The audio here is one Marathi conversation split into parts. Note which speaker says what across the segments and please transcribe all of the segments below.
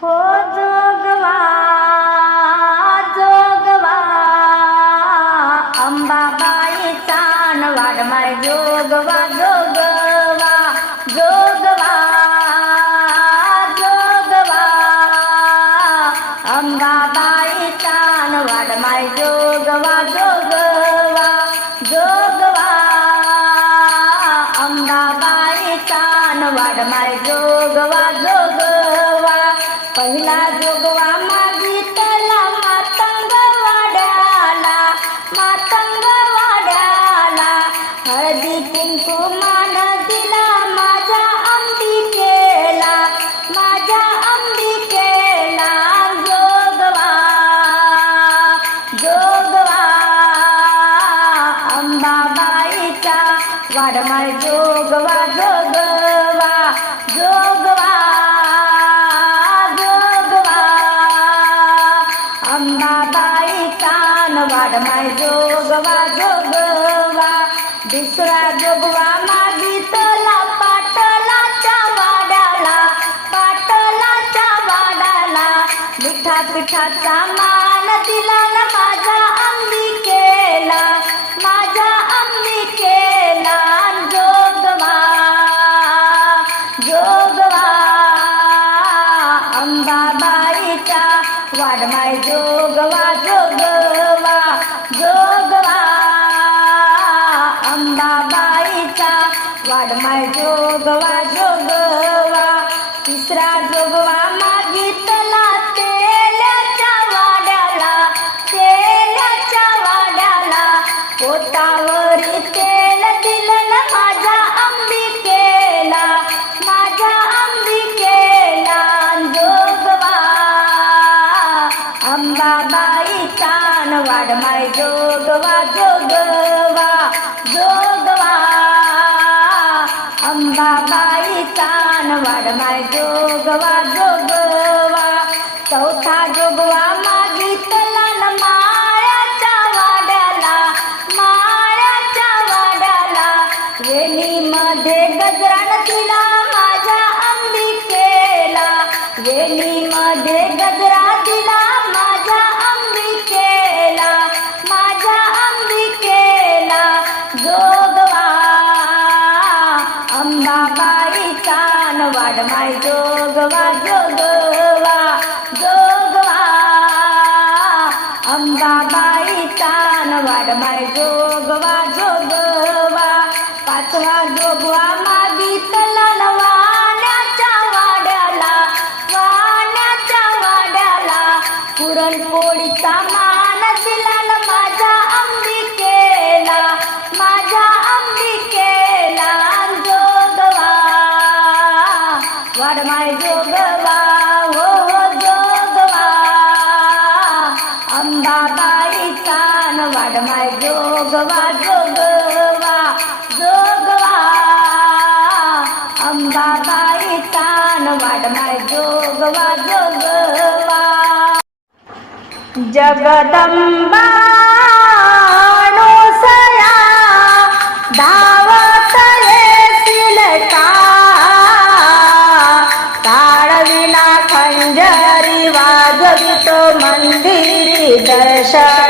Speaker 1: Hold on. بذكركما माझा मान दिला ना माझा માય જોગવા જોગવા જોગવા. અંબાબાઈ તાન વાડ માય જોગવા જોગ माय जोगवा जोगवा जोगवा. अंबाबाई तान वाड माय जोगवा. लाड माय जोगवा जोगवा जोगवा अंबाबाई तान वाड माय जोगवा जोगवा जगदंबा मंदिरी दर्शन.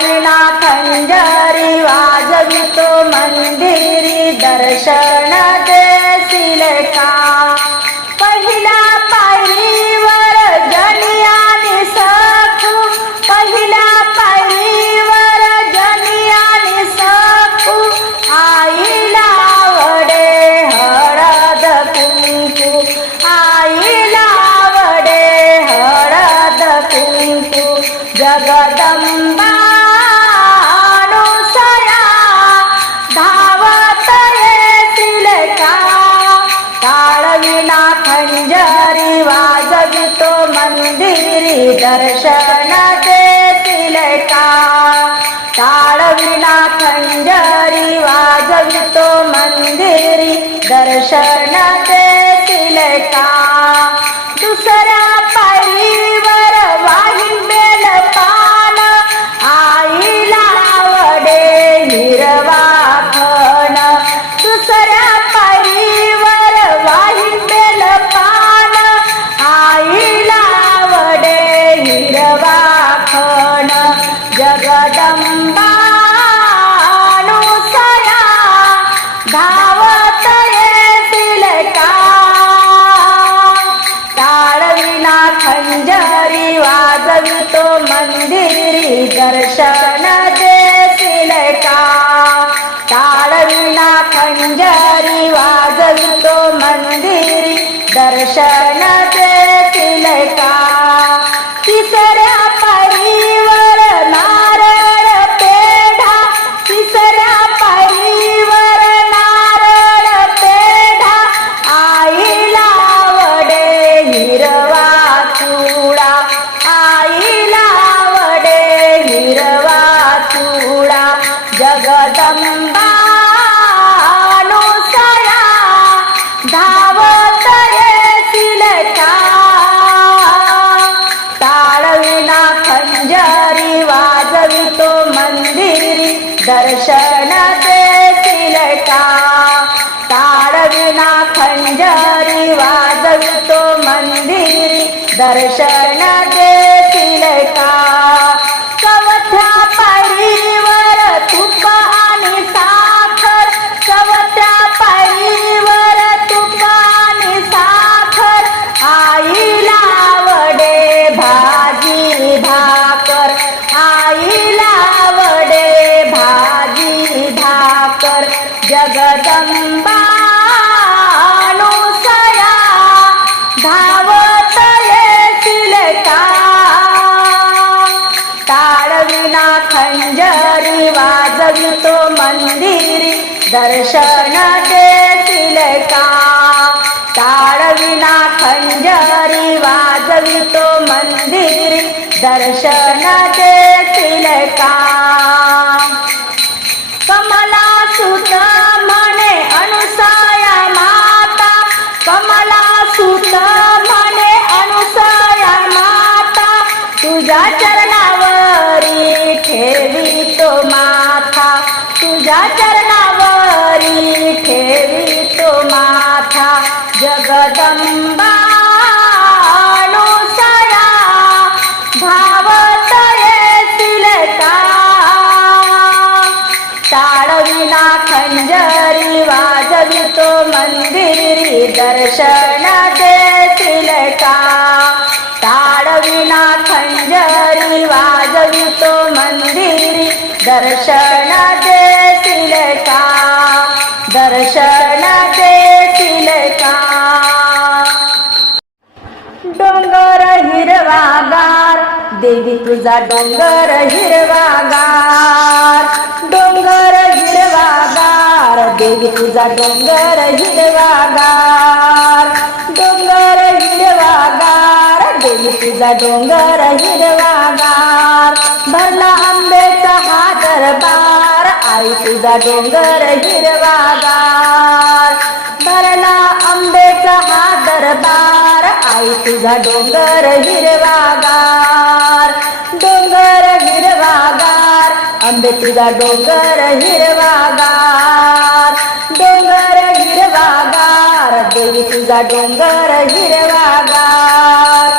Speaker 1: वाजला खंजरी वाजवितो मंदिरी दर्शन देसिल का दर्शन देतील का टाळविना खंजरी वाजवितो मंदिरी. दर्शन देतील का दुसऱ्या पाय दर्शन टाळविना खंजरी वाजवितो मंदिरी दर्शन वेणा खंजारी वाजवितो मंदिरी दर्शन देतील का खंजारी वाजवितो मंदिरी दर्शन देतील दर्शन देतील का टाळविना खंजरी वाजवितो मंदिर दर्शन देतील का कमला सुत म्हणे अनुसाया माता कमला सुत म्हणे अनुसाया माता तुझ्या चरणावरी ठेवी तो माथा तुझ्या चरणा दर्शन देतील का टाळविना खंजरी वाजवितो मंदिरी. दर्शन देतील का दर्शन डोंगर हिरवागार. देवी तुझा डोंगर हिरवागार. डोंगर हिरवागार. देवी तुझा डोंगर हिरवागार. डोंगर हिरवागार. देवी तुझा डोंगर हिरवागार. भरला आंबेचा हा दरबार. आई तुझा डोंगर हिरवागार. भरला आंबेचा हा दरबार. आई तुझा डोंगर हिरवागार डोंगर हिरवागार आंबे तुझा डोंगर हिरवागार डोंगर हिरवागार देवी तुझा डोंगर हिरवागार.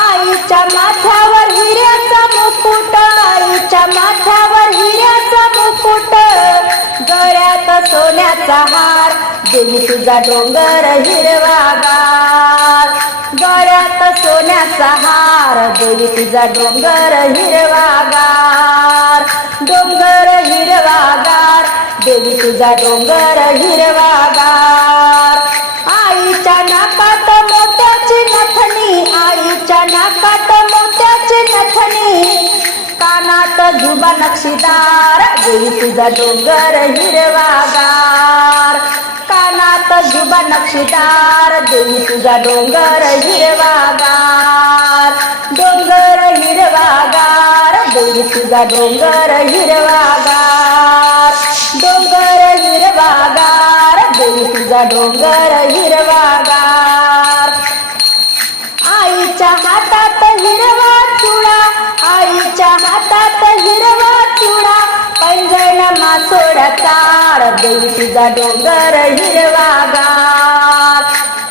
Speaker 1: आईच्या माथ्यावर हिऱ्याचा मुकुट आईच्या माथ्यावर हिऱ्याचा मुकुट गळ्यात सोन्याचा हार देवी तुझा डोंगर हिरवागार. गळ्यात सोन्याचा हार देवी तुझा डोंगर हिरवागार. डोंगर हिरवागार देवी तुझा डोंगर हिरवागार. आईच्या नाकात मोत्याची नथनी आईच्या नाकात मोत्याची नथनी. कानात झुबा नक्षीदार देवी तुझा डोंगर हिरवागार. कानात झुबा नक्षीदार देवी तुझा डोंगर हिरवागार. डोंगर तुझा डोंगर हिरवागार. डोंगर हिरवागार देवी तुझा डोंगर हिरवागार. आईच्या हातात हिरवा चुडा आईच्या हातात हिरवा पैंजण मासोड चाड देवी तुझा डोंगर हिरवागार.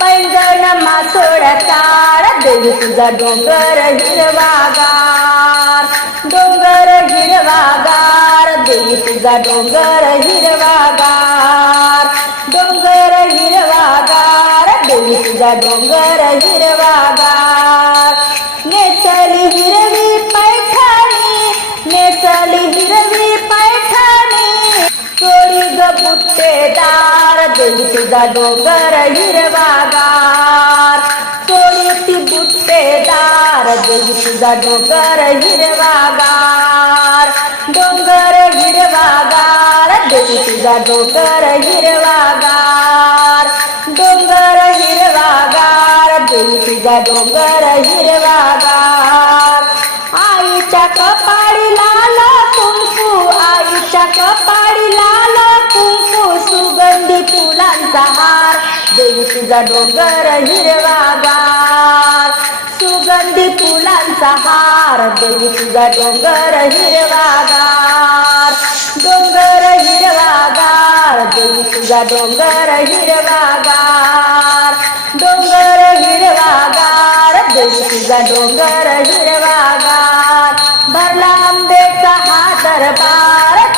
Speaker 1: पैंजण मासोड चाड देवी तुझा डोंगर हिरवागार. डोंगर हिरवागार देवी तुझा डोंगर हिरवागार. डोंगर हिरवागार देवी तुझा डोंगर हिरवागार. नेसली हिरवी पैठणी नेसली हिरवी चोळी बुट्टेदार देवी तुझा डोंगर हिरवागार. चोळी ती बुट्टेदार देवी तुझा डोंगर हिरवागार. डोंगर हिरवागार देवी तुझा डोंगर हिरवागार. डोंगर हिरवागार देवी तुझा डोंगर हिरवागार. आईच्या कपाळी लाल कुंकू आईच्या कपाळी फुलांचा हार देवी तुझा डोंगर हिरवागार सुगंधी फुलांचा हार देवी तुझा डोंगर हिरवागार डोंगर हिरवागार देवी तुझा डोंगर हिरवागार डोंगर हिरवागार देवी तुझा डोंगर हिरवागार भरला आंबेचा हा दरबार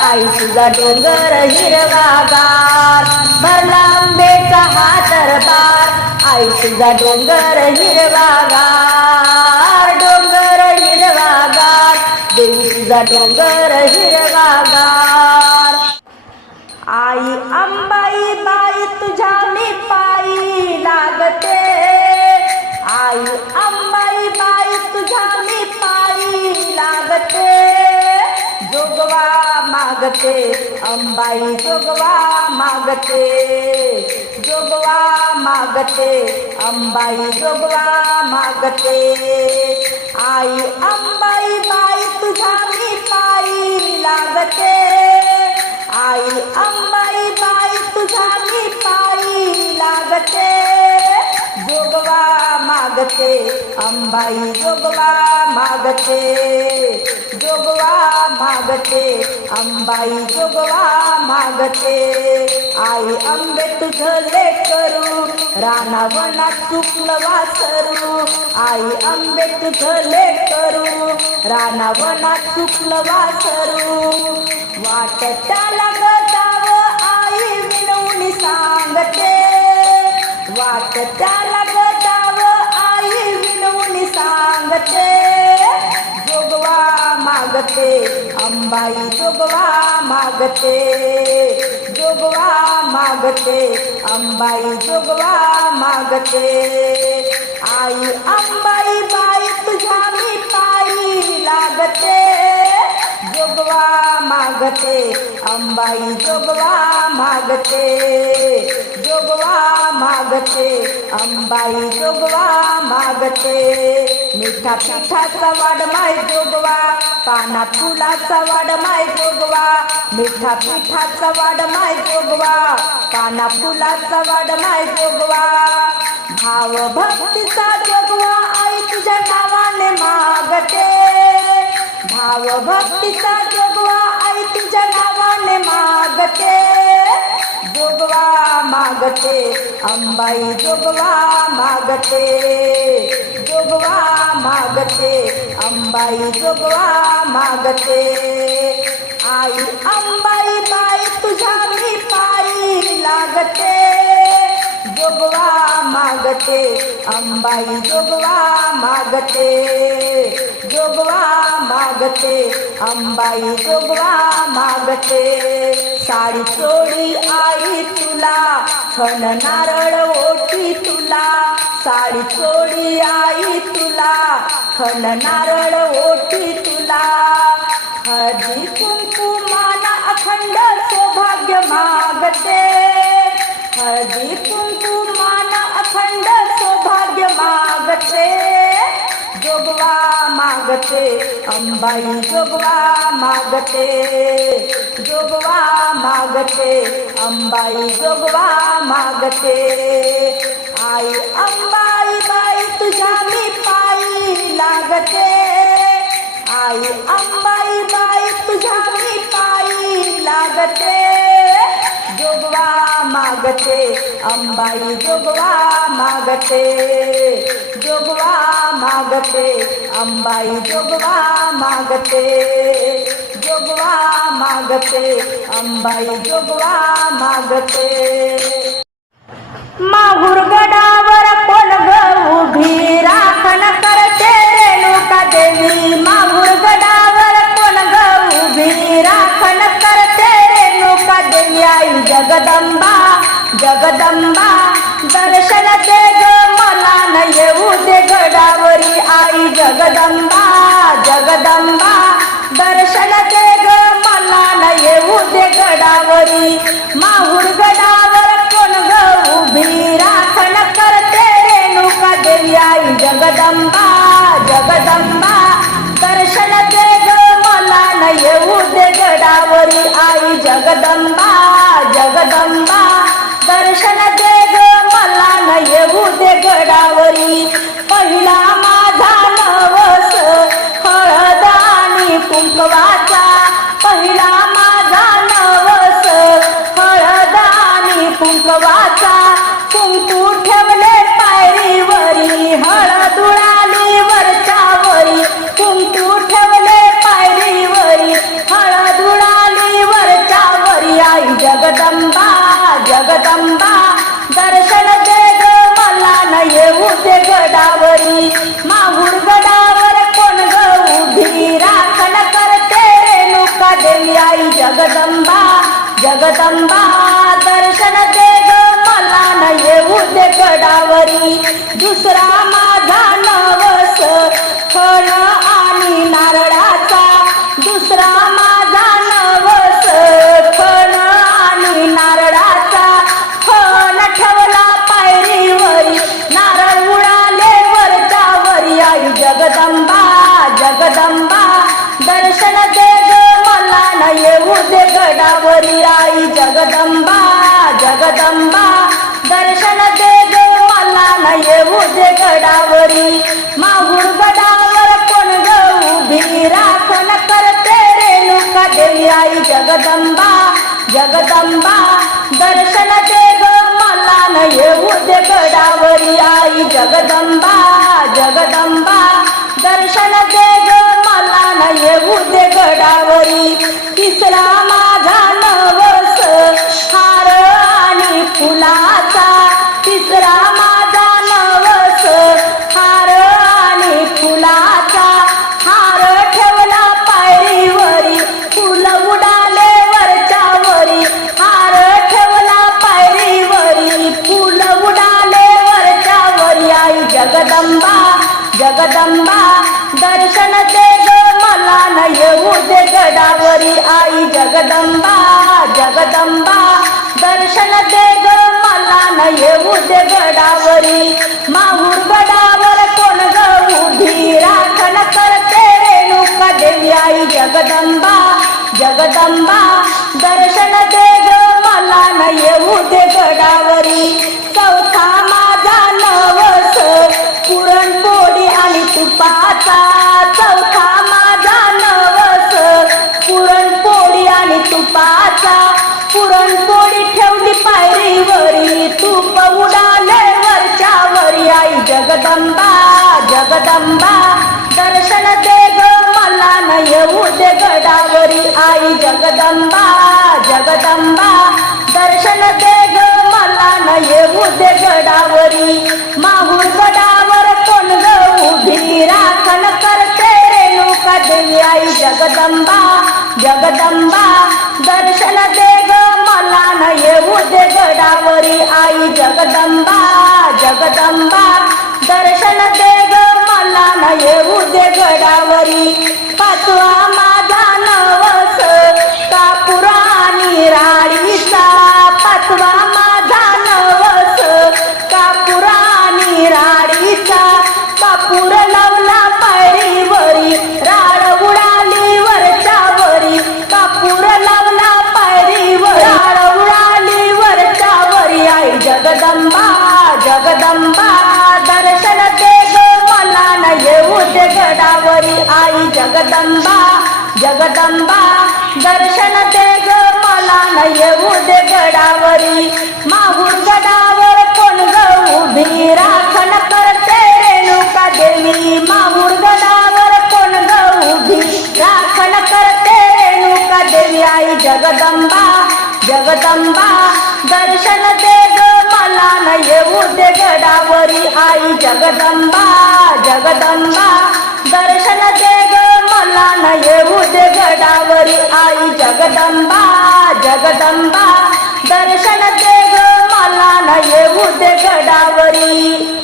Speaker 1: आई तुझा डोंगर हिरवागार. भरला आंबेचा हा दरबार. आई तुझा डोंगर हिरवागार. डोंगर हिरवागार. देवी तुझा डोंगर हिरवागार. आई अंबाई बाई तुझ्या मी पायी लागते. आई अंबाई बाई तुझ्या मी पायी लागते. जोगवा मागते. अंबाई जोगवा मागते. जोगवा मागते. अंबाई जोगवा मागते. आई अंबाई बाई तुझा मी पायी लागते. आई अंबाई बाई तुझा मी पायी लागते. जोगवा मागते. अंबाई जोगवा मागते. जोगवा मागते. अंबाई जोगवा मागते. आई अंबे तुझं लेकरू रानावनात चुकलं वासरू आई अंबे तुझं लेकरू रानावनात चुकलं वासरू वाटच्या त्याला आई विनवणी सांगते. वाटच्या मागते. अंबाई जोगवा मागते. जोगवा मागते. अंबाई जोगवा मागते. आई अंबाई बाई तुझ्या मी पायी लागते. जोगवा मागते. अंबाई जोगवा मागते. मागते. अंबाई जोगवा मागते. मिठा पिठाचा वाड माय जोगवा. पाना फुलाचा वाड माय जोगवा. मिठा पिठाचा वाड माय जोगवा. पाना फुलाचा वाड माय जोगवा. भाव भक्तीचा जोगवा आई तुझ्या नावाने मागते. भाव भक्तीचा जोगवा आई तुझ्या नावाने मागते. जोगवा मागते अंबाई जोगवा मागते. जोगवा मागते अंबाई जोगवा मागते. आई अंबाई बाई तुझ्या मी पायी लागते. जोगवा मागते अंबाई जोगवा मागते. जोगवा मागते अंबाई जोगवा मागते. साडी चोळी आई तुला खण नारळ ओटी तुला. साडी चोळी आई तुला खण नारळ ओटी तुला. हजी कुंकुमाना अखंड सौभाग्य मागते. हजी कुंकुमाना अखंड सौभाग्य मागते. जोगवा मागते अंबाई जोगवा मागते. जोगवा मागते अंबाई जोगवा मागते. आई अंबाई बाई तुझ्या मी पायी लागते. आई अंबाई बाई तुझ्या मी पायी लागते. जोगवा मागते अंबाई जोगवा मागते. जोगवा मागते अंबाई जोगवा मागते. जोगवा मागते अंबाई जोगवा मागते. माहुर गडावर जगदंबा दर्शन दे ग मला न येऊ दे गडावरी. जगदंबा दर्शन दे ग मला न येऊ दे कडावरी दुसरा गडावरी. माहूर गडावर कोण ग उभी राखण करते रेणुका देवी आई जगदंबा. जगदंबा दर्शन दे ग मला न येऊ दे गडावरी आई जगदंबा. जगदंबा दर्शन दे ग मला न येऊ दे गडावरी. तिसरा माझा नवस हार आणि फुला गडावरी आई जगदंबा जगदंबा दर्शन दे ग मला न येऊ दे गडावरी. माहूर गडावर कोण ग उभी राखण करते रेणुका देवी आई जगदंबा जगदंबा दर्शन दे ग मला न येऊ दे गडावरी. चौथा माझा नवस पुरणपोळी आणि तुपाचा चौथा जगदंबा जगदंबा. दर्शन दे ग मला न येऊ दे गडावरी. आई जगदंबा जगदंबा. दर्शन दे ग मला न येऊ दे गडावरी. माहूर गडावर कोण ग उभी राखण करते रेणुका देवी आई जगदंबा जगदंबा. दर्शन दे ग मला न येऊ दे गडावरी. आई जगदंबा जगदंबा. जगदंबा दर्शन दे ग मला न येऊ दे गडावरी. माहूर गडावर कोण ग उभी? राखण करते रेणुका देवी. माहूर गडावर कोण ग उभी? राखण करते रेणुका देवी. आई जगदंबा जगदंबा दर्शन दे ग मला न येऊ दे गडावरी. आई जगदंबा जगदंबा दर्शन दे ग प्राण न येऊ दे गडावरी. आई जगदंबा जगदंबा. दर्शन दे ग मला न येऊ दे गडावरी.